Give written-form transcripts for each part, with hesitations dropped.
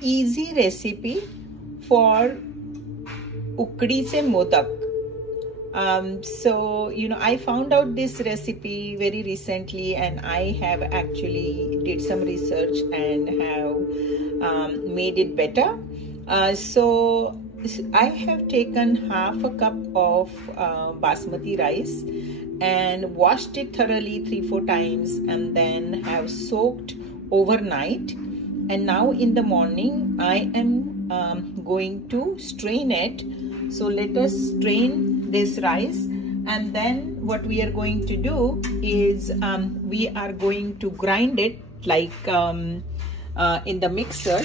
easy recipe for ukdीचे modak. So I found out this recipe very recently, and I have actually did some research and have made it better. So I have taken half a cup of basmati rice and washed it thoroughly 3-4 times, and then have soaked overnight. And now in the morning I am going to strain it. So let us strain this rice, and then what we are going to do is we are going to grind it like in the mixer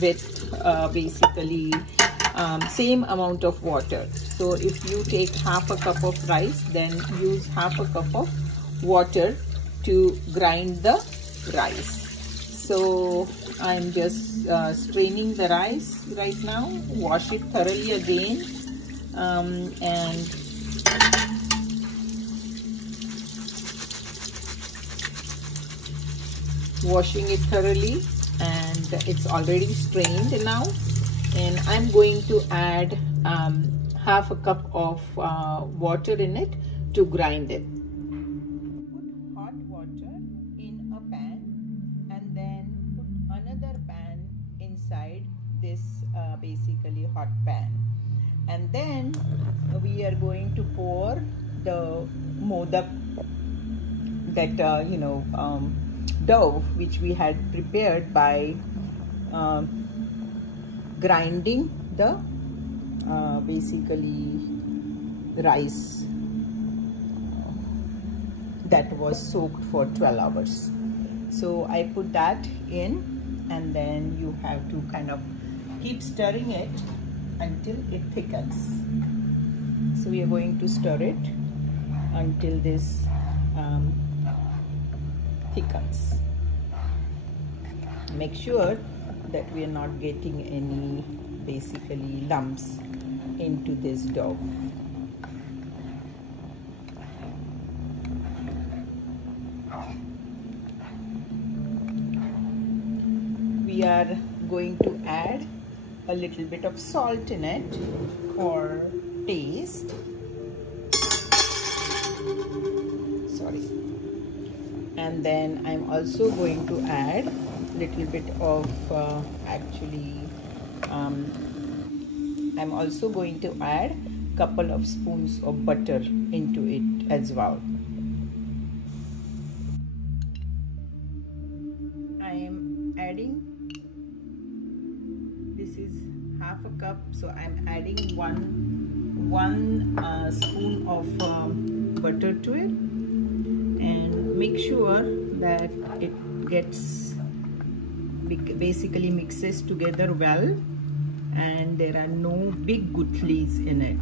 with basically same amount of water. So if you take half a cup of rice, then use half a cup of water to grind the rice. So I'm just straining the rice right now. Wash it thoroughly again, and washing it thoroughly, and it's already strained now. And I'm going to add half a cup of water in it to grind it. Put hot water in a pan, and then put another pan inside this basically hot pan, and then we are going to pour the modak, that dough which we had prepared by grinding the basically rice that was soaked for 12 hours. So I put that in, and then you have to kind of keep stirring it until it thickens. So we are going to stir it until this thickens. Make sure that we are not getting any basically lumps into this dough. We are going to add a little bit of salt in it for taste. Sorry. And then I'm also going to add a little bit of I'm also going to add a couple of spoons of butter into it as well. I am adding, this is half a cup, so I'm adding one spoon of butter to it, and make sure that it gets basically mixes together well, and there are no big gutlis in it.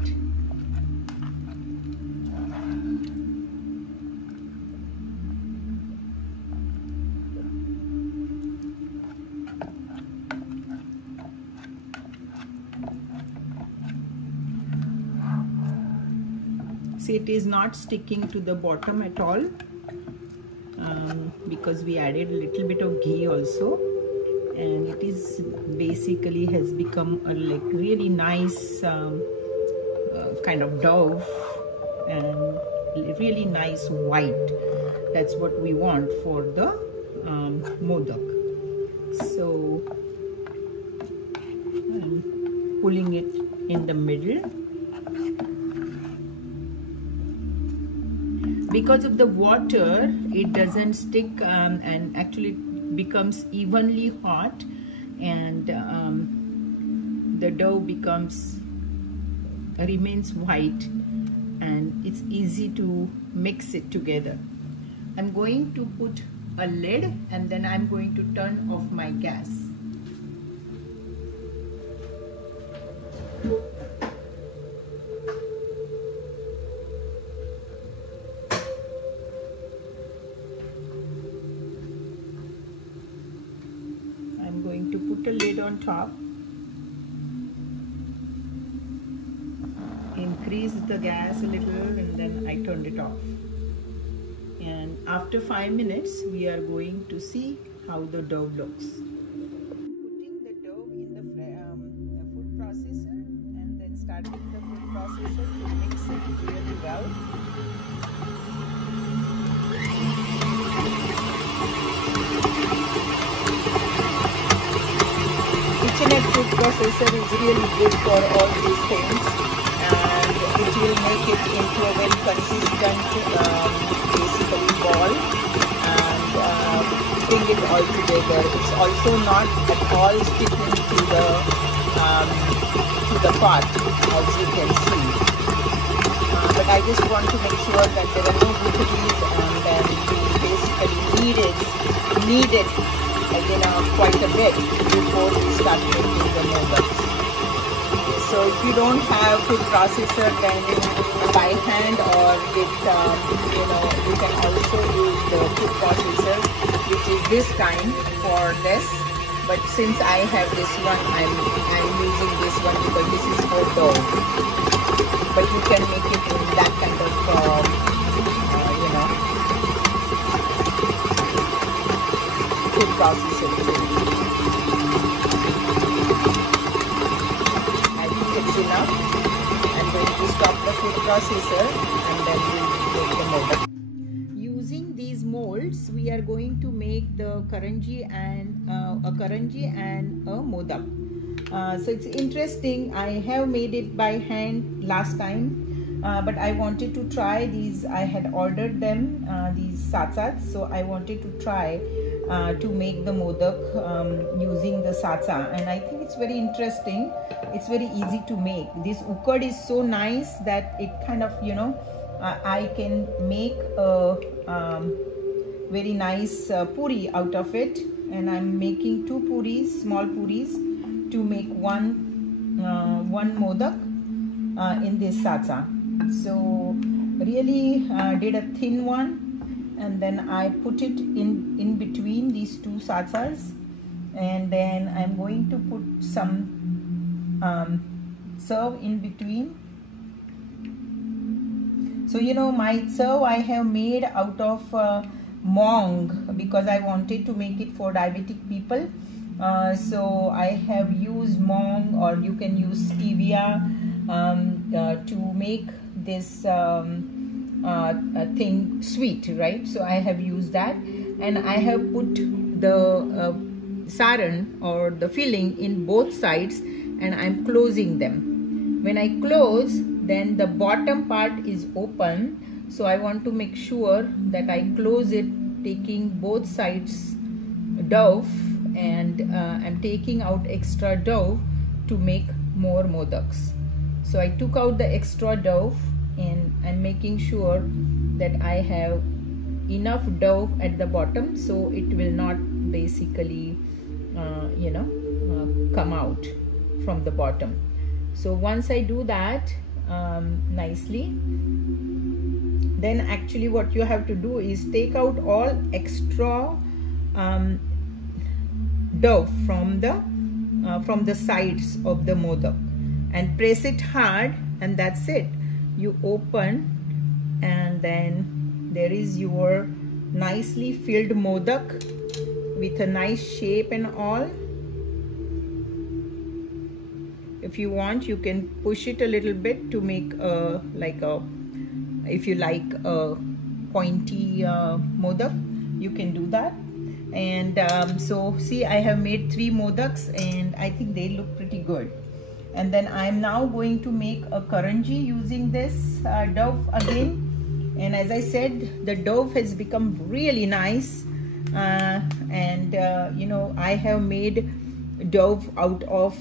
See, it is not sticking to the bottom at all, because we added a little bit of ghee also, and it is basically has become a like really nice kind of dough, and really nice white. That's what we want for the modak. So I'm pulling it in the middle. Because of the water, it doesn't stick, and actually becomes evenly hot, and the dough remains white, and it's easy to mix it together. I'm going to put a lid, and then I'm going to turn off my gas. I'm going to put a lid on top, increase the gas a little, and then I turned it off. And after 5 minutes, we are going to see how the dough looks. processor to mix it really well. KitchenAid food processor is really good for all these things, and it will make it into a very consistent basically ball, and bring it all together. It's also not at all sticking to the pot, as you can see. But I just want to make sure that there are no gooseberries, and then we basically knead it quite a bit before we start making the modaks. So if you don't have food processor, then by hand or with you can also use the food processor, which is this kind for this. But since I have this one, I'm using this one because this is for dough. But you can make it in that kind of food processor too. I think it's enough. I'm going to stop the food processor and then we'll make the mold. Using these molds, we are going to make the karanji and a modak. So it's interesting. I have made it by hand last time, but I wanted to try these. I had ordered them, these satsas, so I wanted to try to make the modak using the satsa, and I think it's very interesting. It's very easy to make. This ukad is so nice that it kind of I can make a very nice puri out of it, and I'm making 2 puris, small puris, to make one modak in this satsa. So really did a thin one, and then I put it in between these 2 satsas, and then I'm going to put some serve in between. So my serve I have made out of Mong because I wanted to make it for diabetic people. So I have used Mong, or you can use stevia to make this thing sweet, right? So I have used that, and I have put the saran or the filling in both sides, and I'm closing them. When I close, then the bottom part is open, so I want to make sure that I close it, taking both sides dough, and I'm taking out extra dough to make more modaks. So I took out the extra dough, and I'm making sure that I have enough dough at the bottom so it will not basically come out from the bottom. So once I do that nicely, then actually what you have to do is take out all extra dough from the sides of the modak and press it hard, and that's it. You open, and then there is your nicely filled modak with a nice shape and all. If you want, you can push it a little bit to make if you like a pointy modak, you can do that. And so see, I have made 3 modaks, and I think they look pretty good. And then I'm now going to make a karanji using this dough again. And as I said, the dough has become really nice, and I have made dough out of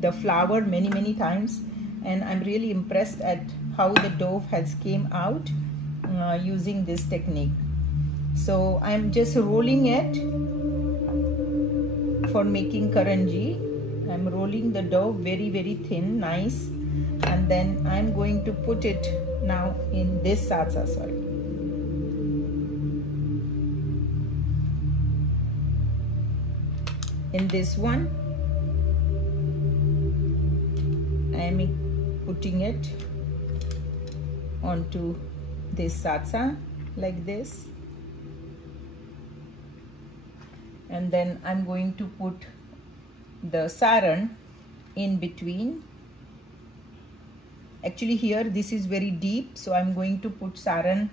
the flour many times, and I'm really impressed at how the dough has came out using this technique. So I'm just rolling it for making karanji. I'm rolling the dough very thin, nice, and then I'm going to put it now in this satsa. In this one, I am putting it onto this satsa like this, and then I'm going to put the saran in between, Actually here this is very deep, so I'm going to put saran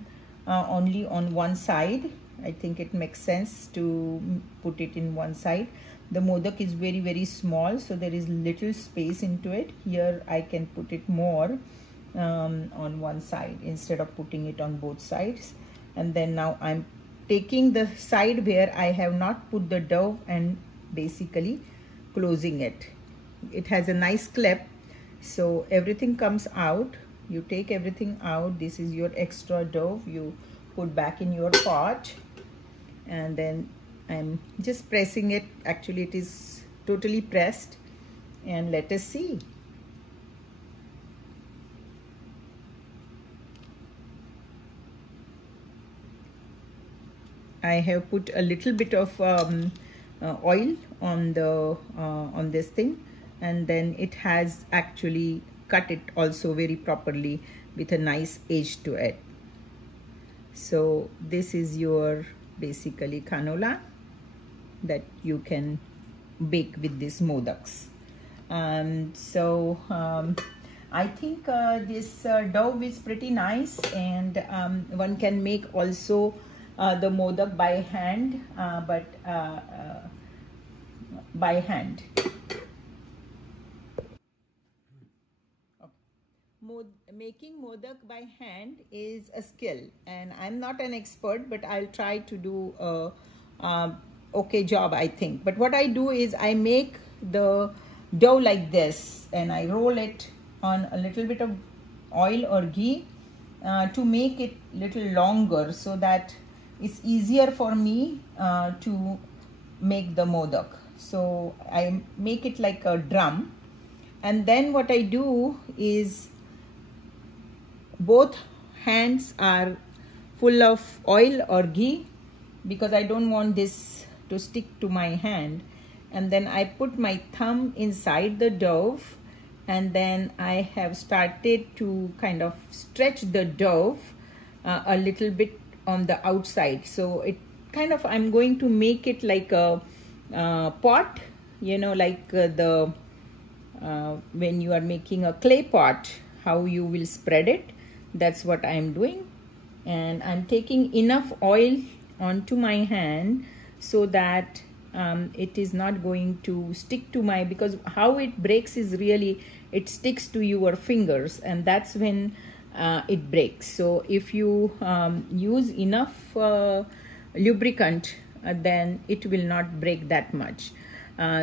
only on one side. I think it makes sense to put it in one side. The modak is very small, so there is little space into it. Here I can put it more on one side instead of putting it on both sides. And then now I'm taking the side where I have not put the dough and basically closing it. It has a nice clip, so everything comes out. You take everything out. This is your extra dough you put back in your pot, and then I'm just pressing it. Actually it is totally pressed, and let us see. I have put a little bit of oil on the on this thing, and then it has actually cut it also very properly with a nice edge to it. So this is your basically canola that you can bake with these modaks. I think this dough is pretty nice, and one can make also the modak by hand, by hand. Making modak by hand is a skill, and I'm not an expert, but I'll try to do a okay job, I think. But what I do is I make the dough like this, and I roll it on a little bit of oil or ghee to make it little longer, so that it's easier for me to make the modak. So I make it like a drum, and then what I do is both hands are full of oil or ghee, because I don't want this to stick to my hand. And then I put my thumb inside the dough, and then I have started to kind of stretch the dough a little bit on the outside. So it kind of, I'm going to make it like a pot, you know, like when you are making a clay pot, how you will spread it. That's what I'm doing. And I'm taking enough oil onto my hand so that it is not going to stick to my, because how it breaks is really, it sticks to your fingers, and that's when it breaks. So if you use enough lubricant, then it will not break that much.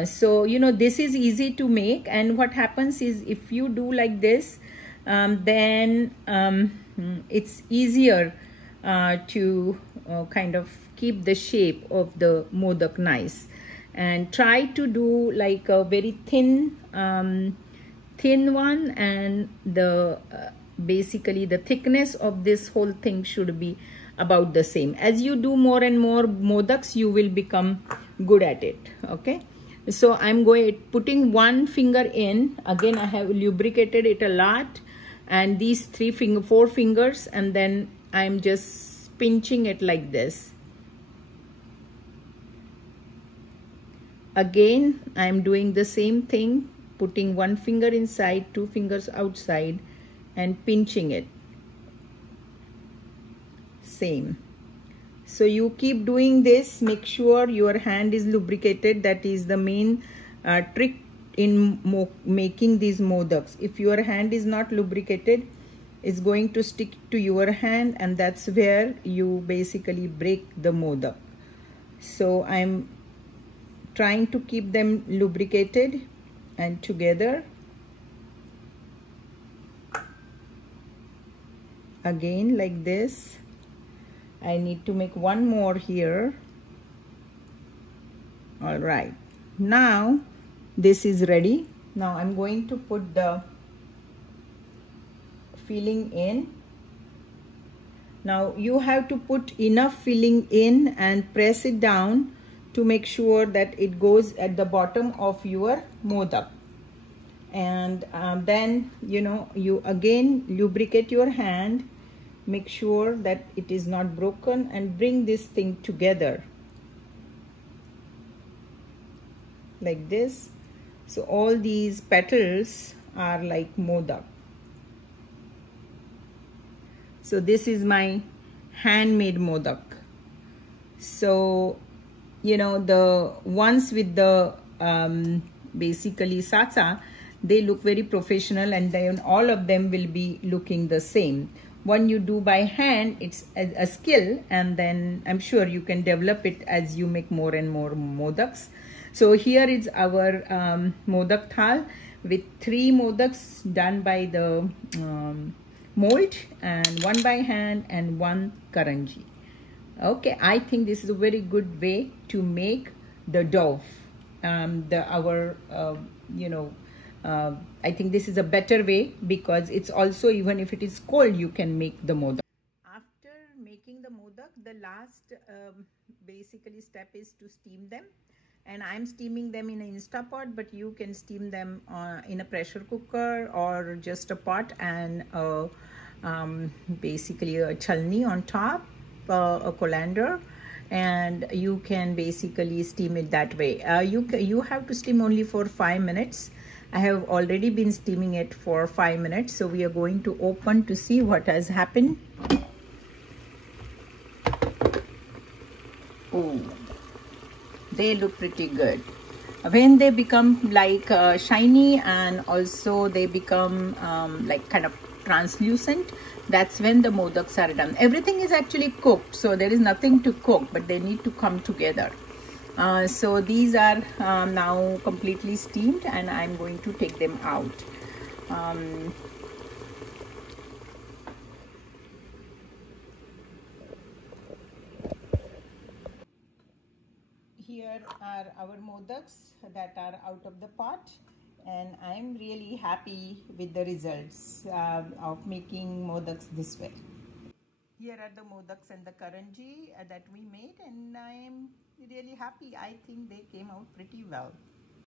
So you know, this is easy to make, and what happens is if you do like this, then it's easier to kind of keep the shape of the modak nice. And try to do like a very thin one, and the basically the thickness of this whole thing should be about the same. As you do more and more modaks, you will become good at it. Okay, so I'm putting one finger in. Again, I have lubricated it a lot, and these four fingers, and then I'm just pinching it like this. Again, I'm doing the same thing, putting one finger inside, two fingers outside, and pinching it. Same. So you keep doing this. Make sure your hand is lubricated. That is the main trick in making these modaks. If your hand is not lubricated, it's going to stick to your hand, and that's where you basically break the modak. So I'm trying to keep them lubricated and together. Again, like this. I need to make one more here. All right, now this is ready. Now I'm going to put the filling in. Now you have to put enough filling in and press it down to make sure that it goes at the bottom of your modak. And then, you know, you again lubricate your hand. Make sure that it is not broken, and bring this thing together like this. So all these petals are like modak. So this is my handmade modak. So, you know, the ones with the basically satsa, they look very professional, and then all of them will be looking the same. When you do by hand, it's a skill, and then I'm sure you can develop it as you make more and more modaks. So here is our modak thal with 3 modaks done by the mold, and 1 by hand and 1 karanji. Okay, I think this is a very good way to make the dough. I think this is a better way, because it's also, even if it is cold, you can make the modak. After making the modak, the last basically step is to steam them. And I'm steaming them in an Instapot, but you can steam them in a pressure cooker or just a pot, and basically a chalni on top, a colander, and you can basically steam it that way. You have to steam only for 5 minutes. I have already been steaming it for 5 minutes, so we are going to open to see what has happened. Oh, they look pretty good. When they become like shiny, and also they become like kind of translucent, that's when the modaks are done. Everything is actually cooked, so there is nothing to cook, but they need to come together. So these are now completely steamed, and I'm going to take them out. Here are our modaks that are out of the pot, and I'm really happy with the results of making modaks this way. Here are the modaks and the karanji that we made, and I am really happy. I think they came out pretty well.